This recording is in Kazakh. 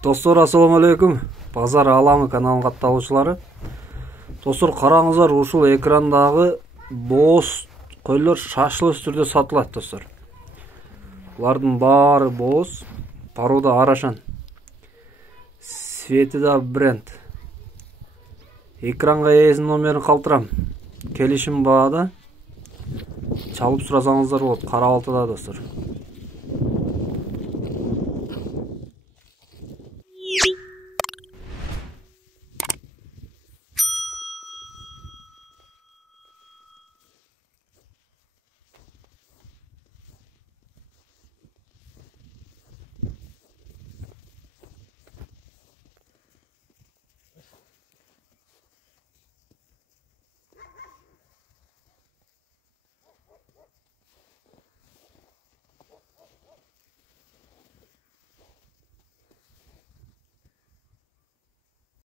Достор, ассаламу алейкум. Базар аламы каналын катталуучулары. Достор, караңыздар, ушул экрандагы бооз койлор шашылыш түрдө сатылат, достор. Булардын баары бооз, порода арашан. Свети да бренд. Экранга ээсинин номерин калтырам. Келишим баада. Чалып сурасаңыздар болот, Кара Балтада, достор.